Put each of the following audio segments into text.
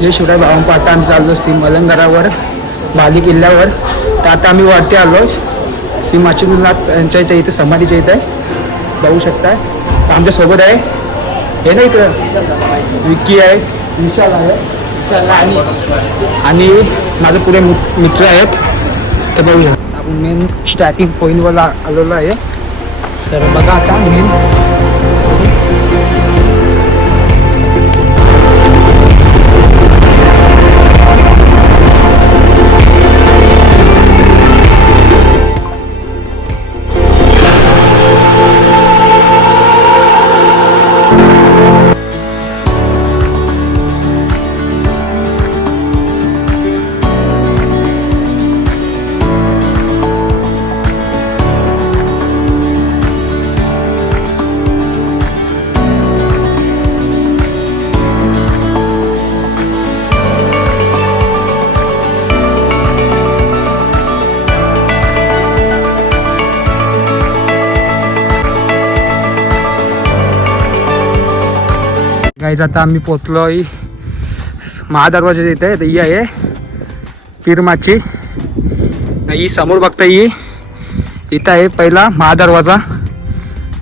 जय शिवराय भावांपा आता आम्ही चाललो सिम अलंगारावर बाली किल्ल्यावर. तर आता आम्ही वरती आलो. सीमाची मुलात यांच्या इथे इथे समाधीच्या इथे. आहे बघू शकताय. तर आमच्यासोबत आहे. हे ना इथं? विक्की आहे. विशाल आहे. विशाल आणि आणि माझे पुढे मित्र आहेत. तर बघूया. आपण मेन स्टार्टिंग पॉईंटवर आलेलो आहे. तर बघा आता मेन गाईज आता आम्ही पोचलो आहे महादरवाजा इथे तर ही आहे पिरमाची. ही समोर बघता ही. इथं आहे पहिला महादरवाजा.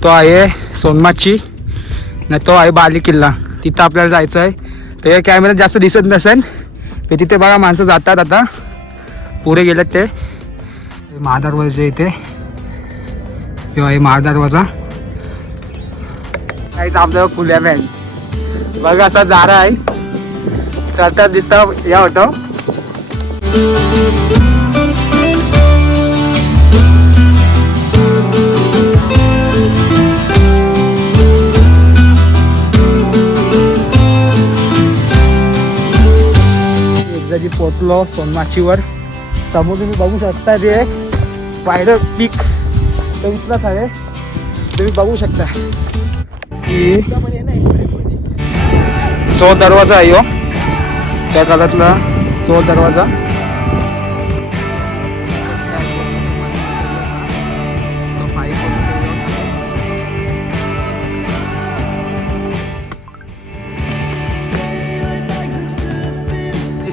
तो आहे सोनमाची. नाही तो आहे बाली किल्ला. तिथं आपल्याला जायचं आहे तर या कॅमेऱ्यात जास्त दिसत नसेल ते तिथे बघा माणसं जातात आता. पुढे गेलेत ते. महादरवाजा इथे. किंवा आहे महादरवाजा. काहीच आपल्याला खुल्या मॅन बघा असा जारा आहे. चढतात दिसता या ऑटो. एकदा जी पोचलो सोनमाचीवर समोर तुम्ही बघू शकता ते पायर पीक. तर इथलाच आहे. तुम्ही बघू शकता. की चो दरवाजा आहे हो. त्या काळातला चो दरवाजा.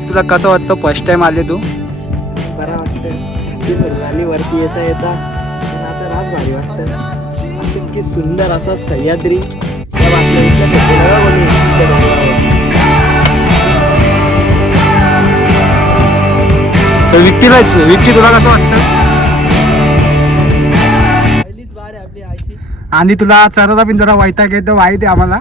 तुला कसं वाटतं फर्स्ट टाइम आले तू? बरं वाटतं आणि वरती येता येता आता राज भारी वाटतं असं सुंदर असा सह्याद्री. त्या तर विक्टीलाच विक्टी तुला कसं वाटतं? आहे आणि तुला चराला पण जरा येतो वाईट आहे आम्हाला?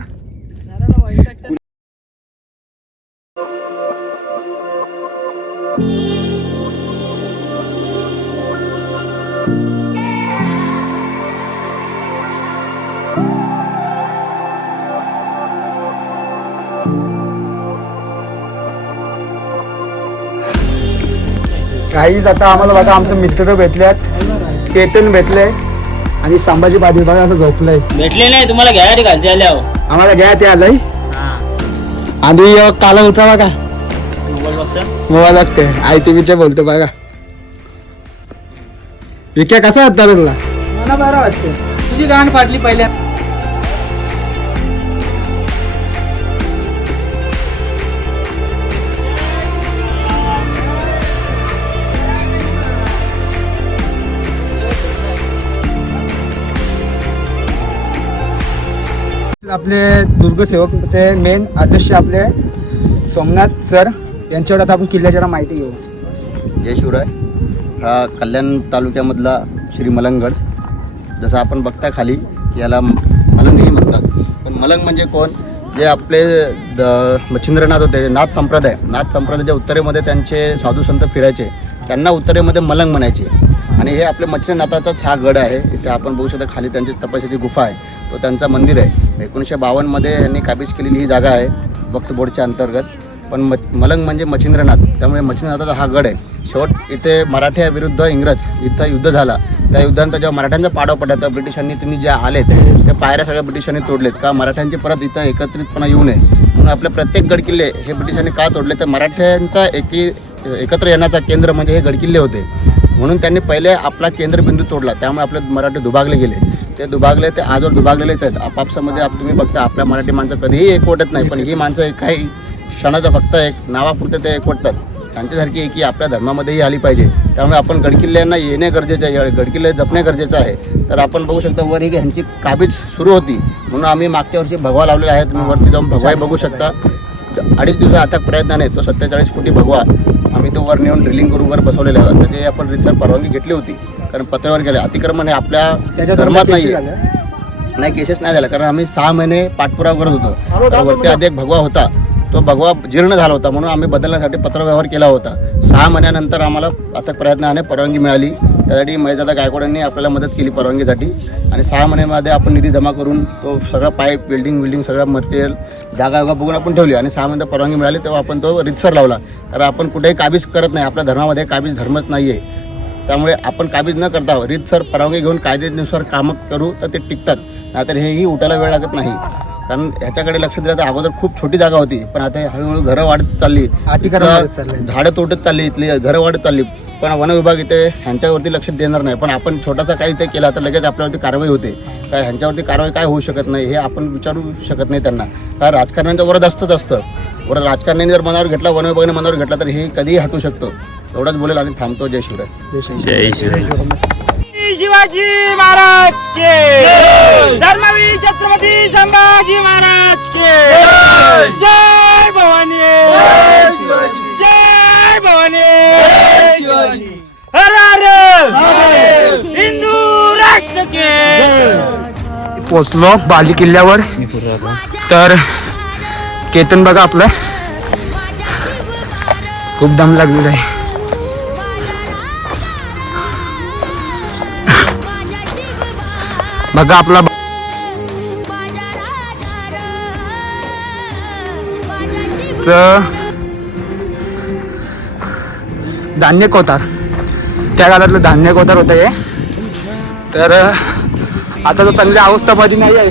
काहीच आता आम्हाला बघा आमचे मित्र भेटल्यात. केतन भेटले आणि संभाजी पाटील बघा असं झोपलंय. भेटले नाही तुम्हाला घ्यायला घालते आल्यावर. आम्हाला घ्या ते आलंय. आणि काला होता बघा. मोबाईल बघता. मोबाईल लागते आय टी व्हीचे बोलतो बघा. विक्या कसा वाटता रे तुला मला बरं वाटतं तुझी गाण फाटली पहिल्या. आपले दुर्गसेवकचे मेन अध्यक्ष आपले सोमनाथ सर यांच्यावर आता आपण किल्ल्याच्या माहिती घेऊ. जय शिवराय. हा कल्याण तालुक्यामधला श्री मलंगड. जसं आपण बघता खाली याला मलंगही म्हणतात. पण मलंग म्हणजे कोण? जे आपले द मच्छिंद्रनाथ होते नाथ संप्रदाय. नाथ संप्रदायाच्या उत्तरेमध्ये त्यांचे साधू संत फिरायचे. त्यांना उत्तरेमध्ये मलंग म्हणायचे. आणि हे आपले मच्छिंद्रनाथाचाच हा गड आहे. इथे आपण बघू शकता खाली त्यांची तपस्याची गुफा आहे. तो त्यांचा मंदिर आहे. एकोणीसशे बावन्नमध्ये यांनी काबीज केलेली ही जागा आहे भक्त बोर्डच्या अंतर्गत. पण म मलंग म्हणजे मच्छिंद्रनाथ. त्यामुळे मच्छिंद्रनाथाचा हा गड आहे. शेवट इथे मराठ्या विरुद्ध इंग्रज इथं युद्ध झाला. त्या युद्धानंतर जेव्हा मराठ्यांचा पाडाव पडला तेव्हा ब्रिटिशांनी तुम्ही ज्या आलेत त्या पायऱ्या सगळ्या ब्रिटिशांनी तोडलेत. का मराठ्यांचे परत इथं एकत्रितपणा येऊ नये? म्हणून आपले प्रत्येक गडकिल्ले हे ब्रिटिशांनी का तोडले? तर मराठ्यांचा एकी एकत्र येण्याचा केंद्र म्हणजे हे गडकिल्ले होते. म्हणून त्यांनी पहिले आपला केंद्रबिंदू तोडला. त्यामुळे आपले मराठी दुभागले गेले. ते दुभागले ते आजवर दुभागलेलेच आहेत. आपापसामध्ये आप तुम्ही बघता आपल्या मराठी माणसं कधीही एकवटत नाही पण ही माणसं काही क्षणाचं फक्त एक नावापुरते ते एकवटतात. त्यांच्यासारखी एकी आपल्या धर्मामध्येही आली पाहिजे. त्यामुळे आपण गडकिल्ल्यांना येणे गरजेचं आहे गडकिल्ले जपणे गरजेचं आहे. तर आपण बघू शकता वर ही ह्यांची काबीज सुरू होती. म्हणून आम्ही मागच्या वर्षी भगवा लावलेला आहे. तुम्ही वरती जाऊन भगवाही बघू शकता. अडीच दिवसा आता प्रयत्नाने तो सत्तेचाळीस कोटी भगवा. आम्ही तो वर नेऊन ड्रिलिंग करून वर बसवलेला आहे. त्याची आपण रितसर परवानगी घेतली होती. कारण पत्रावर गेले अतिक्रमण हे आपल्या धर्मात नाही. नाही केसेस नाही झाला कारण आम्ही सहा महिने पाठपुरावा करत होतो. वरती आधी एक भगवा होता. तो भगवा जीर्ण झाला होता. म्हणून आम्ही बदलण्यासाठी पत्रव्यवहार केला होता. सहा महिन्यानंतर आम्हाला आता प्रयत्नाने परवानगी मिळाली. त्यासाठी महेशदादा गायकवाडांनी आपल्याला मदत केली परवानगीसाठी. आणि सहा महिन्यामध्ये आपण निधी जमा करून तो सगळा पाईप बिल्डिंग बिल्डिंग सगळं मटेरियल जागा वगा बघून आपण ठेवली. आणि सहा महिन्यात परवानगी मिळाली तेव्हा आपण तो रितसर लावला. कारण आपण कुठेही काबीज करत नाही. आपल्या धर्मामध्ये काबीज धर्मच नाही आहे त्यामुळे आपण काबीज न करता रितसर परवानगी घेऊन कायद्यानुसार कामं करू तर ते टिकतात. नाहीतर हेही उठायला वेळ लागत नाही. कारण ह्याच्याकडे लक्ष दिलं तर अगोदर खूप छोटी जागा होती. पण आता हे हळूहळू घरं वाढत चालली. झाडं तोडत चालली इथली घरं वाढत चालली. पण वन विभाग इथे ह्यांच्यावरती लक्ष देणार नाही. पण आपण छोटासा काही ते केला तर लगेच आपल्यावरती कारवाई होते. काय ह्यांच्यावरती कारवाई काय होऊ शकत नाही हे आपण विचारू शकत नाही त्यांना. कारण राजकारण्यांचं वरद असतंच असतं. वर राजकारण्यांनी जर मनावर घेतला वन विभागाने मनावर घेतला तर हे कधीही हटू शकतो. एवढंच बोलेल आणि थांबतो. जय शिवराय. शिवाजी महाराज के धर्मवीर छत्रपती संभाजी महाराज के जय. भवानी. जय भवानी. हर हर हिंदू राष्ट्र के पोचलो बाली किल्ल्यावर. तर केतन बघा आपलं. खूप दम लागलेला आहे. बघा आपला च- धान्य कोतार. त्या काळातलं धान्य कोतार होतं हे. तर आता तो चांगल्या अवस्थामध्ये नाही आहे.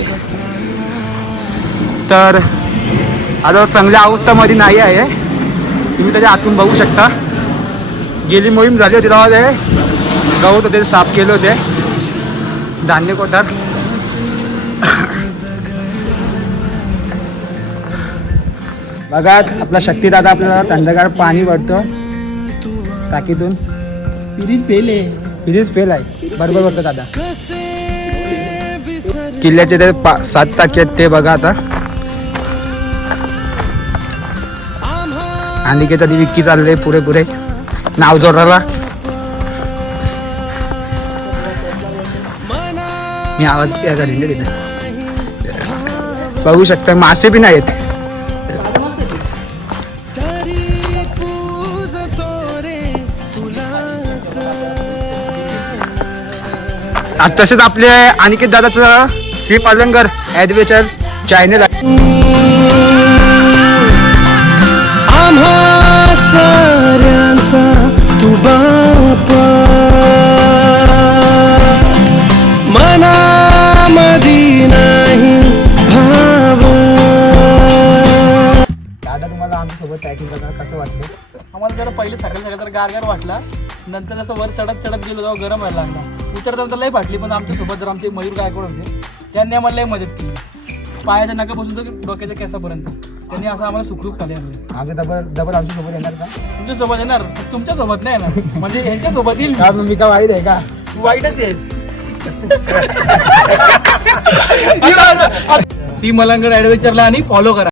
तर आता चांगल्या अवस्थामध्ये नाही आहे. तुम्ही त्याच्या आतून बघू शकता. गेली मोहीम झाली होती तेव्हा ते. गवत होते ते साफ केले होते. धान्य कोतार बघा आपला शक्तीदादा आपल्याला थंडगार पाणी भरतो. टाकीतून. पिरीज पेले फिरीज फेल आहे. बरोबर बघतो दादा. किल्ल्याचे ते पा सात टाकी आहेत ते बघा आता. आणि की तरी विक्की चालले पुरे पुरे नाव जोडायला मी आवाज काय घरी तिथे बघू शकता मासे बी नाहीत तसेच आपले अनिकेत दादाचं श्री पालनकर ॲडव्हेंचर चॅनल आम्हा तू बापा सकाळी सकाळी तर गार गार वाटला. नंतर जसं वर चढत चढत गेलो तेव्हा गरम व्हायला लागला. उतरता लय फाटली पण आमच्यासोबत जर आमचे मयूर गायकवाड होते त्यांनी आम्हाला लय मदत केली. पायाच्या नकापासून तर डोक्याच्या केसापर्यंत. त्यांनी असं आम्हाला सुखरूप खाली आणले. आम्ही डबल डबल आमच्यासोबत येणार का? तुमच्यासोबत येणार? तुमच्यासोबत नाही येणार. म्हणजे यांच्या सोबत येईल का मी का वाईट आहे का? तू वाईटच आहेस. सी मलंगड ऍडव्हेंचरला आणि फॉलो करा.